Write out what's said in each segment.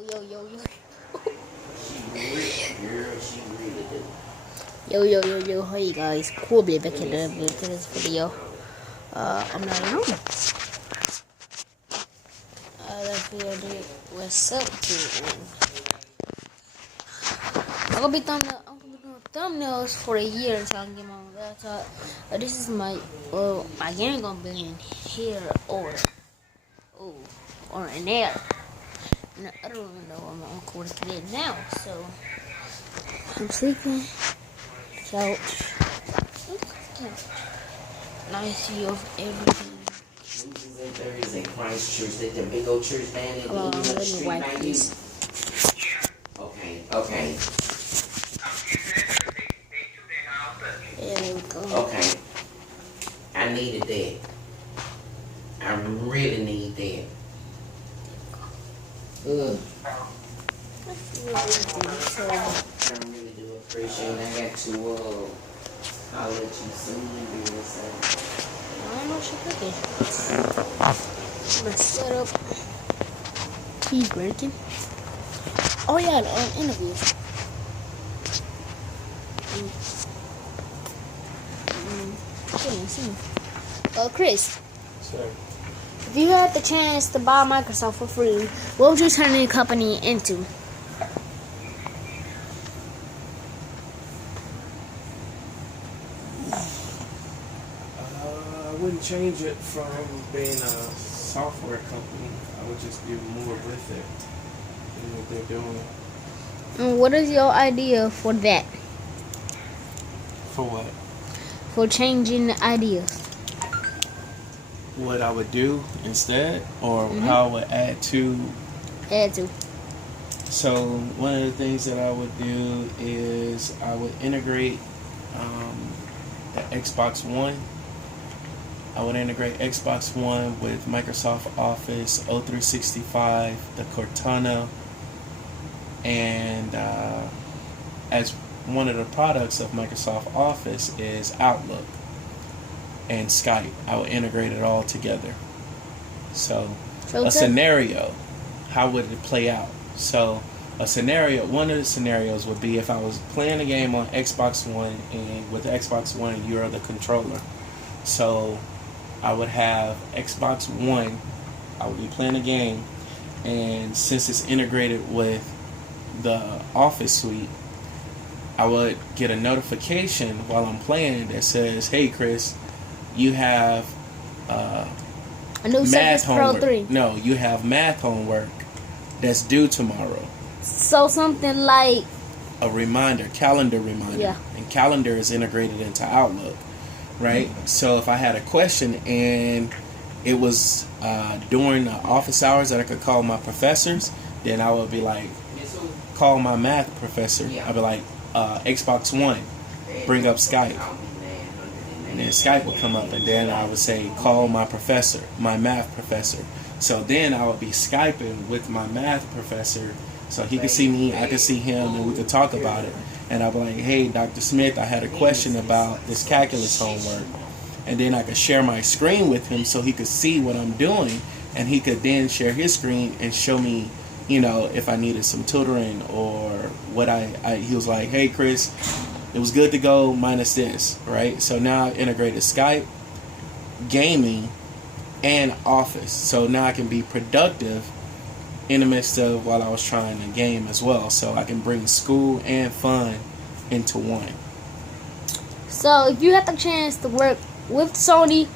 Yo, yo, yo. She really do. Yo. Hey guys, cool back in this video. I'm not alone. That video did what's up to. I'm gonna be doing thumbnails for a year until I get my own laptop. This is my game gonna be in here or in there. In the other room though, I'm on course today now, so I'm sleeping. Couch. Nice view of everything. Tuesdays and Thursdays in Christchurch. They the big old church band in the street like you. Okay. There we go. Okay. I needed that. I really need that. I really do appreciate it. I got to I'll let you soon be with I don't know what she's cooking. I'm gonna set up. He's breaking. Oh yeah, the interview. Chris. Sir. If you had the chance to buy Microsoft for free, what would you turn the company into? I wouldn't change it from being a software company. I would just do more with it than what they're doing. And what is your idea for that? For what? For changing the ideas. What I would do instead, or how I would add to. Add to. So one of the things that I would do is I would integrate the Xbox One. I would integrate Xbox One with Microsoft Office, O365, the Cortana, and as one of the products of Microsoft Office is Outlook and Skype. I would integrate it all together. So a scenario, how would it play out? So a scenario, one of the scenarios would be if I was playing a game on Xbox One, and with Xbox One you're the controller. So I would have Xbox One, I would be playing a game, and since it's integrated with the Office suite, I would get a notification while I'm playing that says, "Hey Chris, you have a new math Surface Pro homework. 3. No, you have math homework that's due tomorrow." So something like A reminder, calendar reminder. Yeah. And calendar is integrated into Outlook, right? So if I had a question and it was during the office hours that I could call my professors, then I would be like, call my math professor. I'd be like, Xbox One, bring up Skype. And then Skype would come up, and then I would say, call my professor, my math professor. So then I would be Skyping with my math professor, so he could see me, I could see him, and we could talk about it. And I'd be like, hey, Dr. Smith, I had a question about this calculus homework. And then I could share my screen with him so he could see what I'm doing, and he could then share his screen and show me, you know, if I needed some tutoring or what he was like, hey, Chris, it was good to go minus this, right? So now I've integrated Skype, gaming, and Office. So now I can be productive in the midst of while I was trying to game as well. So I can bring school and fun into one. So if you had the chance to work with Sony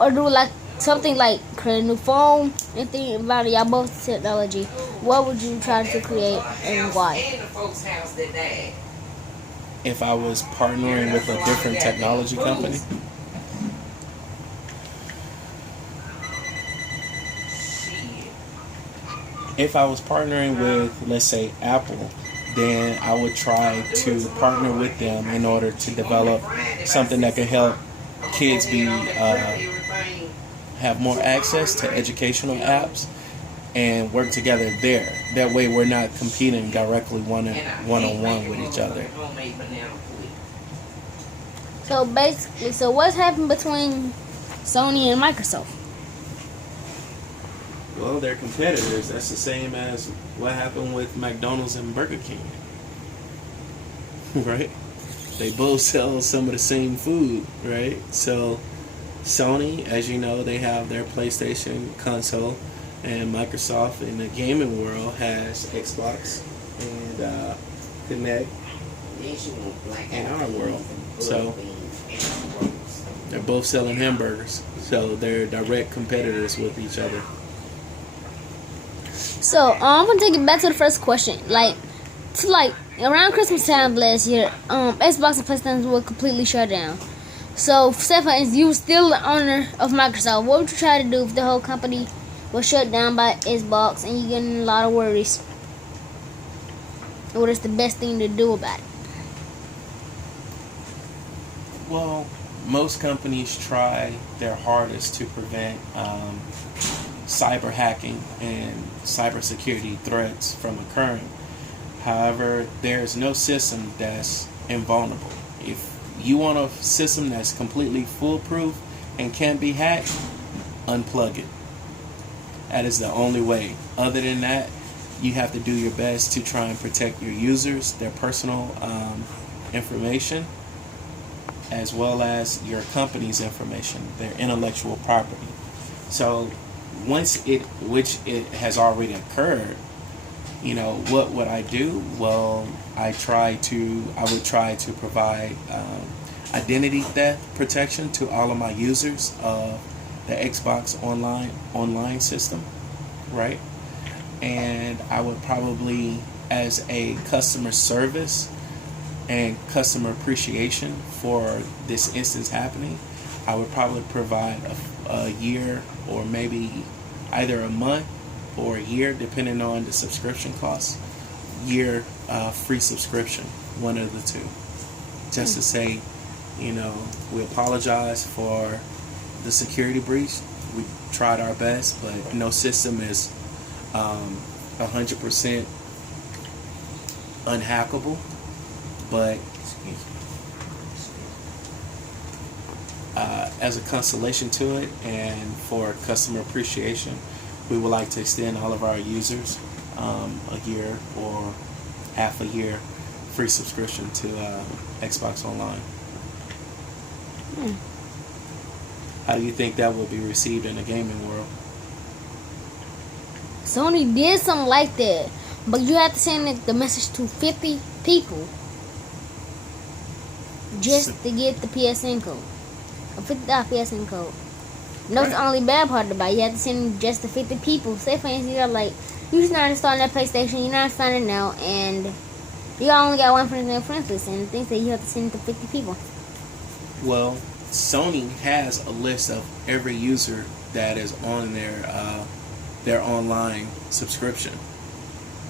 or do like something like create a new phone, anything about y'all both technology, what would you try to create and why? If I was partnering with a different technology company, if I was partnering with, let's say, Apple, then I would try to partner with them in order to develop something that could help kids be have more access to educational apps and work together there. That way we're not competing directly one-on-one with each other. So basically, what's happened between Sony and Microsoft? Well, they're competitors. That's the same as what happened with McDonald's and Burger King. Right? They both sell some of the same food, right? So Sony, as you know, they have their PlayStation console, and Microsoft in the gaming world has Xbox and Kinect in our world. So they're both selling hamburgers. So they're direct competitors with each other. So I'm gonna take it back to the first question. Like around Christmas time last year, Xbox and PlayStation were completely shut down. So say for instance, you were still the owner of Microsoft. What would you try to do if the whole company was shut down by Xbox and you're getting a lot of worries? What is the best thing to do about it? Well, most companies try their hardest to prevent cyber hacking and cybersecurity threats from occurring. However, there's no system that's invulnerable. If you want a system that's completely foolproof and can't be hacked, unplug it. That is the only way. Other than that, you have to do your best to try and protect your users, their personal information, as well as your company's information, their intellectual property. So once which it has already occurred, what would I do? Well, I would try to provide identity theft protection to all of my users of the Xbox online system, right? And I would probably, as a customer service and customer appreciation for this instance happening, I would probably provide a year, or maybe either a month or a year, depending on the subscription cost, year free subscription, one of the two. Just to say, we apologize for the security breach. We tried our best, but no system is 100% unhackable. But as a consolation to it, and for customer appreciation, we would like to extend all of our users a year or half a year free subscription to Xbox Online. How do you think that would be received in the gaming world? Sony did something like that, but you have to send the message to 50 people just to get the PSN code. A $50 PSN code. That's the only bad part about it. You have to send just to 50 people. Say for instance, you're not installing that PlayStation, you're not installing it now, and you only got one friend in your friends list, and things that you have to send to 50 people. Well, Sony has a list of every user that is on their online subscription,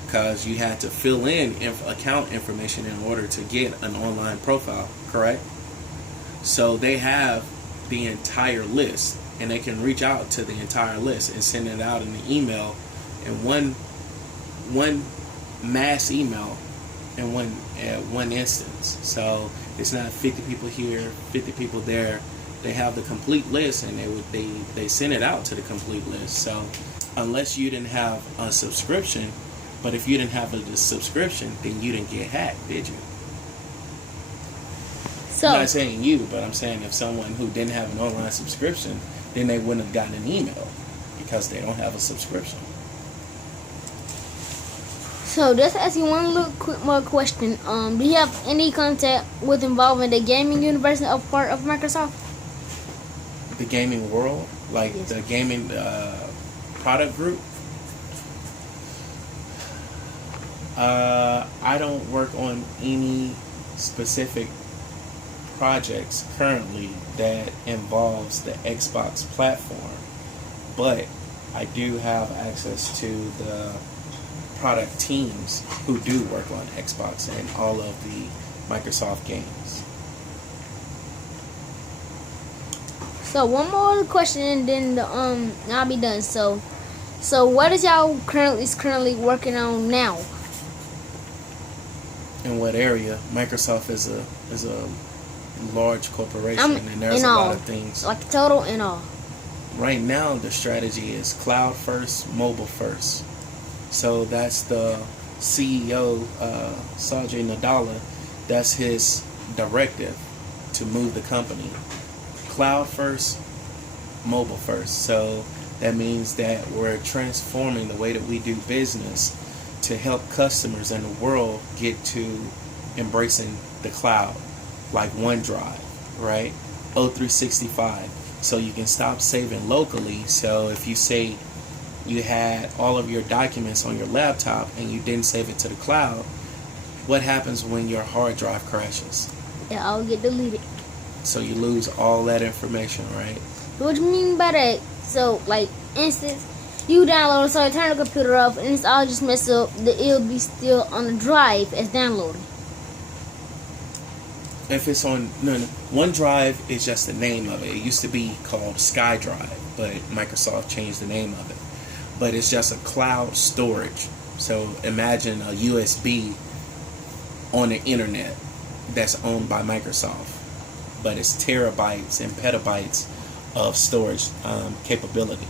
because you had to fill in account information in order to get an online profile, correct? So they have the entire list, and they can reach out to the entire list and send it out in the email in one mass email in one instance. So it's not 50 people here, 50 people there. They have the complete list, and they send it out to the complete list. So unless you didn't have a subscription, but if you didn't have a subscription, then you didn't get hacked, did you? So, I'm not saying you, but I'm saying if someone who didn't have an online subscription, then they wouldn't have gotten an email because they don't have a subscription. So just ask you one little quick more question. Do you have any contact with involving the gaming universe of part of Microsoft? The gaming world, like Yes. the gaming product group. I don't work on any specific projects currently that involves the Xbox platform, but I do have access to the product teams who do work on Xbox and all of the Microsoft games. So one more question and then I'll be done. So what is y'all currently working on now? In what area? Microsoft is a large corporation, and there's in a all, lot of things. like total and all. right now the strategy is cloud first, mobile first. So that's the CEO, Sajay Nadella. That's his directive to move the company. Cloud first, mobile first. So that means that we're transforming the way that we do business to help customers in the world get to embracing the cloud, like OneDrive, right? O365. So you can stop saving locally. So if you say you had all of your documents on your laptop and you didn't save it to the cloud, what happens when your hard drive crashes? It all get deleted. So you lose all that information, right? What do you mean by that? So, like, instance, you download, so I turn the computer off, and it's all just messed up. It'll be still on the drive as downloading. If it's on OneDrive is just the name of it. It used to be called SkyDrive, but Microsoft changed the name of it. But it's just a cloud storage. So imagine a USB on the internet that's owned by Microsoft, but it's terabytes and petabytes of storage capability,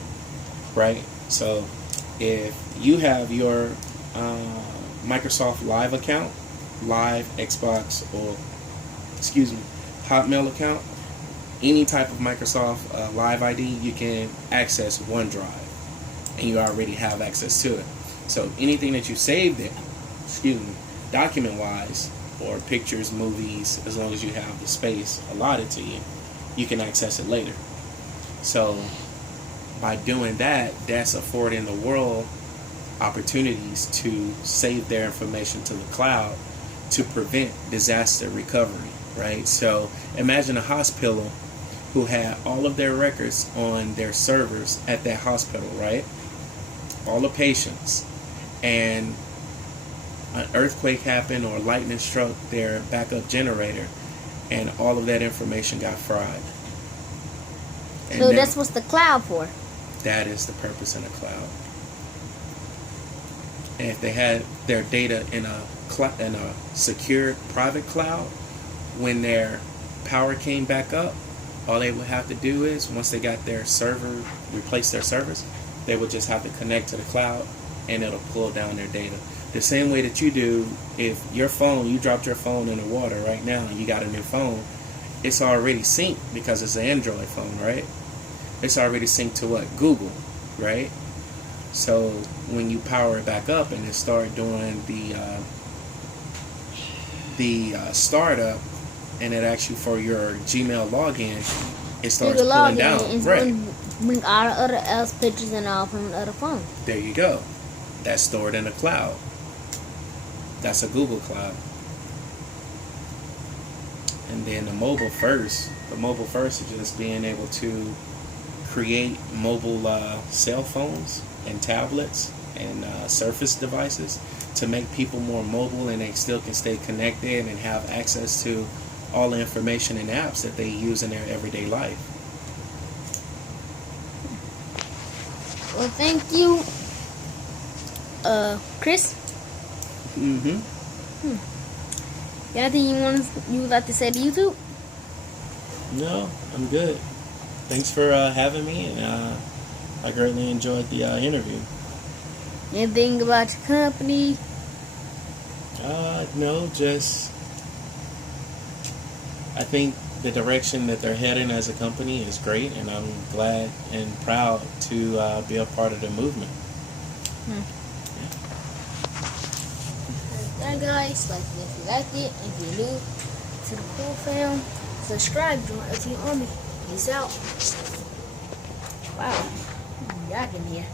right? So if you have your Microsoft Live account, Live, Xbox, or Hotmail account, any type of Microsoft Live ID, you can access OneDrive, and you already have access to it. So anything that you save there, document-wise, or pictures, movies, as long as you have the space allotted to you, you can access it later. So by doing that, that's affording the world opportunities to save their information to the cloud to prevent disaster recovery, right? So imagine a hospital who had all of their records on their servers at that hospital, right? All the patients, and an earthquake happened or lightning struck their backup generator, and all of that information got fried. And So that's what's the cloud for. that is the purpose in the cloud. And if they had their data in a secure private cloud, when their power came back up, all they would have to do is, once they got their server, replace their servers, they would just have to connect to the cloud, and it'll pull down their data. The same way that you do, if your phone, you dropped your phone in the water right now and you got a new phone, it's already synced because it's an Android phone, right? It's already synced to what? Google, right? So when you power it back up and it start doing the startup, and it asks you for your Gmail login, it starts pulling down. It's Right. going to bring all the other else pictures and all from the other phone. There you go. That's stored in the cloud. That's a Google Cloud. And then the mobile first is just being able to create mobile cell phones and tablets and Surface devices to make people more mobile, and they still can stay connected and have access to all the information and apps that they use in their everyday life. Well, thank you, Chris. Mm-hmm. Anything you would like to say to YouTube? No, I'm good. Thanks for having me, and I greatly enjoyed the interview. Anything about your company? No, just I think the direction that they're heading as a company is great, and I'm glad and proud to be a part of the movement. Yeah, guys, like if you liked it, if you're new to the Cool Fam, subscribe, join LT Army. Peace out. Wow, y'all in here.